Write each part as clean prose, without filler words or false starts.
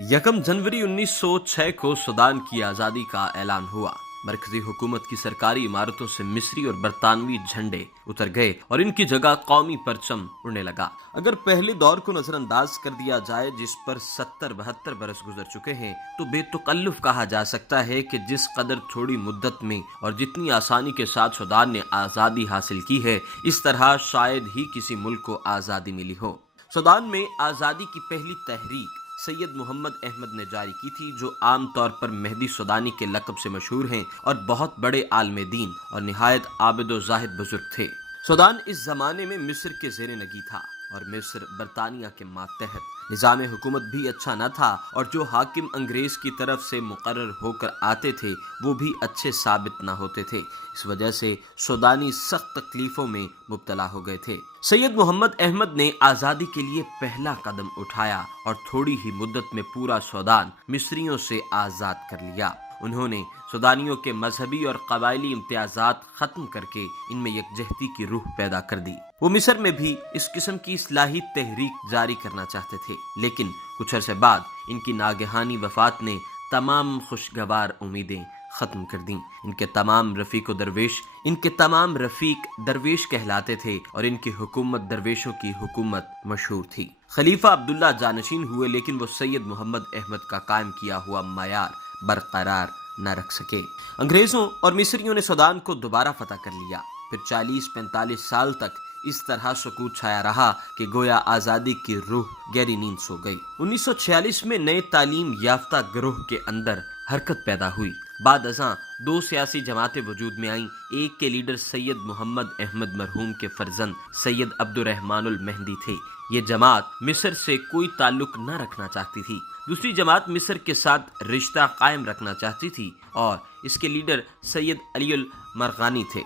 यकम जनवरी 1906 को सूडान की आज़ादी का ऐलान हुआ। मरकजी हुकूमत की सरकारी इमारतों से मिस्री और बरतानवी झंडे उतर गए और इनकी जगह कौमी परचम उड़ने लगा। अगर पहले दौर को नजरअंदाज कर दिया जाए, जिस पर 70-72 बरस गुजर चुके हैं, तो बेतकल्लुफ कहा जा सकता है कि जिस कदर थोड़ी मुद्दत में और जितनी आसानी के साथ सूडान ने आज़ादी हासिल की है, इस तरह शायद ही किसी मुल्क को आज़ादी मिली हो। सूडान में आज़ादी की पहली तहरीक सैयद मोहम्मद अहमद ने जारी की थी, जो आम तौर पर मेहदी सूडानी के लक़ब से मशहूर हैं और बहुत बड़े आलिम दीन और निहायत आबिद व ज़ाहिद बुजुर्ग थे। सूडान इस जमाने में मिस्र के ज़ेरे नगी था और मिस्र बरतानिया के मातहत। निज़ाम हुकूमत भी अच्छा न था और जो हाकिम अंग्रेज की तरफ से मुकर्रर होकर आते थे वो भी अच्छे साबित न होते थे। इस वजह से सूडानी सख्त तकलीफों में मुब्तला हो गए थे। सैयद मोहम्मद अहमद ने आज़ादी के लिए पहला कदम उठाया और थोड़ी ही मुद्दत में पूरा सूडान मिस्रियों से आज़ाद कर लिया। उन्होंने सूडानियों के मजहबी और कबायली इम्तियाजात खत्म करके इनमें यकजहती की रूह पैदा कर दी। वो मिस्र में भी इस किस्म की इस्लाही तहरीक जारी करना चाहते थे, लेकिन कुछ अरसे बाद इनकी नागहानी वफात ने तमाम खुशगवार उम्मीदें खत्म कर दी। इनके तमाम रफीक दरवेश कहलाते थे और इनकी हुकूमत दरवेशों की हुकूमत मशहूर थी। खलीफा अब्दुल्ला जानशीन हुए, लेकिन वो सैयद मोहम्मद अहमद का कायम किया हुआ मयार बरकरार न रख सके। अंग्रेजों और मिस्रियों ने सूडान को दोबारा फतह कर लिया। फिर 40-45 साल तक इस तरह सुकूत छाया रहा कि गोया आज़ादी की रूह गहरी नींद सो गई। 1946 में नए तालीम याफ्ता गिरोह के अंदर हरकत पैदा हुई। बाद अज़ां दो सियासी जमातें वजूद में आईं। एक के लीडर सैयद मोहम्मद अहमद मरहूम के फर्जंद सैयद अब्दुर्रहमानुल मेहदी थे। ये जमात मिस्र से कोई ताल्लुक न रखना चाहती थी। दूसरी जमात मिस्र के साथ रिश्ता कायम रखना चाहती थी और इसके लीडर सैयद अलीउल मरगानी थे।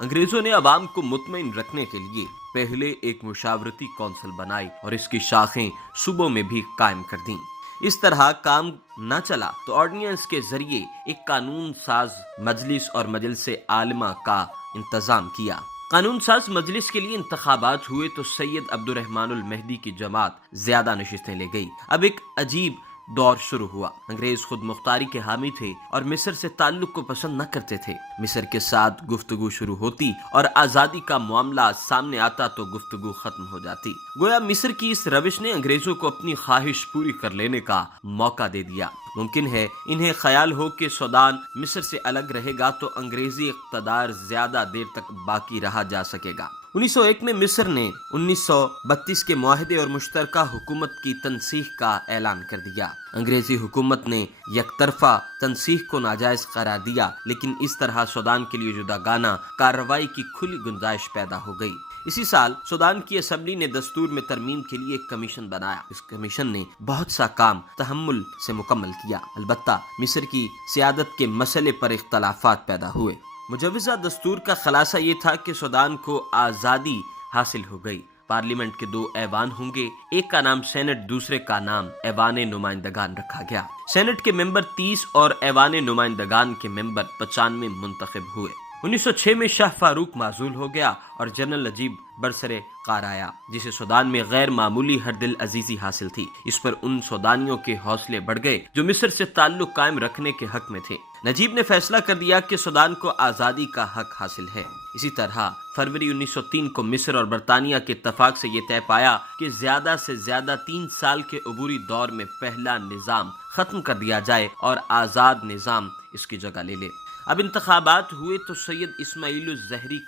अंग्रेजों ने अवाम को मुतमईन रखने के लिए पहले एक मुशावरती कौंसिल बनाई और इसकी शाखें सूबों में भी कायम कर दी। इस तरह काम न चला तो ऑर्डिनेंस के जरिए एक कानून साज मजलिस और मजलिस आलिमा का इंतजाम किया। कानून साज मजलिस के लिए इंतखाबात हुए तो सैयद अब्दुर्रहमानुल मेहदी की जमात ज्यादा नशिस्तें ले गई। अब एक अजीब दौर शुरू हुआ। अंग्रेज खुद मुख्तारी के हामी थे और मिस्र से ताल्लुक को पसंद न करते थे। मिस्र के साथ गुफ्तगू शुरू होती और आज़ादी का मामला सामने आता तो गुफ्तगू खत्म हो जाती। गोया मिस्र की इस रविश ने अंग्रेजों को अपनी ख्वाहिश पूरी कर लेने का मौका दे दिया। मुमकिन है इन्हें ख्याल हो कि सूडान मिस्र से अलग रहेगा तो अंग्रेजी इक़्तिदार ज्यादा देर तक बाकी रहा जा सकेगा। 1901 में मिस्र ने 1932 के मुआहदे और मुश्तरका हुकूमत की तनसीह का ऐलान कर दिया। अंग्रेजी हुकूमत ने यकतरफा तनसीह को नाजायज करार दिया, लेकिन इस तरह सूडान के लिए जुदागाना कार्रवाई की खुली गुंजाइश पैदा हो गई। इसी साल सूडान की असम्बली ने दस्तूर में तरमीम के लिए एक कमीशन बनाया। इस कमीशन ने बहुत सा काम तहम्मुल से मुकम्मल किया। अलबत्ता मिस्र की सियादत के मसले पर इख्तलाफात पैदा हुए। मुजव्वज़ा दस्तूर का खलासा ये था कि सूडान को आज़ादी हासिल हो गई। पार्लियामेंट के दो ऐवान होंगे, एक का नाम सेनेट, दूसरे का नाम ऐवान नुमाइंदगान रखा गया। सेनेट के मेंबर 30 और ऐवान नुमाइंदगान के मेंबर 95 मुंतखब हुए। 1906 में शाह फारूक माजूल हो गया और जनरल नजीब बरसरे कार आया, जिसे सूडान में गैर मामूली हर दिल अजीजी हासिल थी। इस पर उन सूडानियों के हौसले बढ़ गए जो मिस्र से ताल्लुक कायम रखने के हक में थे। नजीब ने फैसला कर दिया कि सूडान को आज़ादी का हक हासिल है। इसी तरह फरवरी 1903 को मिस्र और बरतानिया के इत्तफाक से ये तय पाया कि ज्यादा से ज्यादा 3 साल के अबूरी दौर में पहला निज़ाम खत्म कर दिया जाए और आज़ाद निज़ाम इसकी जगह ले ले। अब इंतखाबात हुए तो सैयद इस्माइल ज़हरी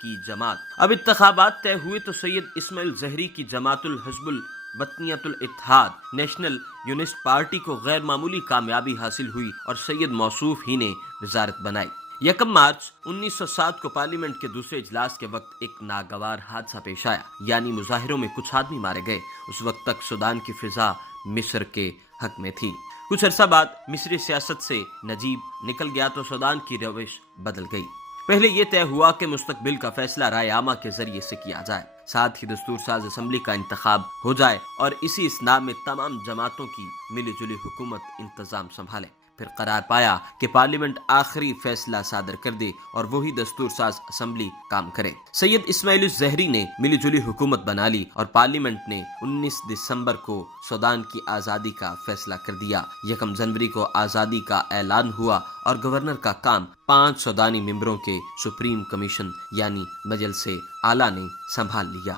की जमातुल हिज़्बुल वतनियतुल इत्तेहाद नेशनल यूनिस्ट पार्टी को गैर मामूली कामयाबी हासिल हुई और सैयद मौसूफ ही ने वजारत बनाई। 1 मार्च 1907 को पार्लियामेंट के दूसरे इजलास के वक्त एक नागवार हादसा पेश आया, यानी मुजाहिरों में कुछ आदमी मारे गए। उस वक्त तक सूडान की फिजा मिस्र के हक में थी। कुछ अरसा बाद मिस्री सियासत से नजीब निकल गया तो सूडान की रविश बदल गई। पहले ये तय हुआ कि मुस्तकबिल का फैसला राय आमा के जरिए से किया जाए, साथ ही दस्तूर साज असम्बली का इंतखाब हो जाए और इसी इसनाम में तमाम जमातों की मिली जुली हुकूमत इंतजाम संभाले। پھر قرار پایا کہ پارلیمنٹ آخری فیصلہ صادر کر دے اور وہی دستور ساز اسمبلی کام کرے۔ سید اسماعیل الزہری نے ملی جلی حکومت بنا لی اور پارلیمنٹ نے 19 دسمبر کو سوڈان کی آزادی کا فیصلہ کر دیا۔ 1 جنوری کو آزادی کا اعلان ہوا اور گورنر کا کام 5 سوڈانی ممبروں کے سپریم کمیشن یعنی مجلس اعلیٰ نے سنبھال لیا۔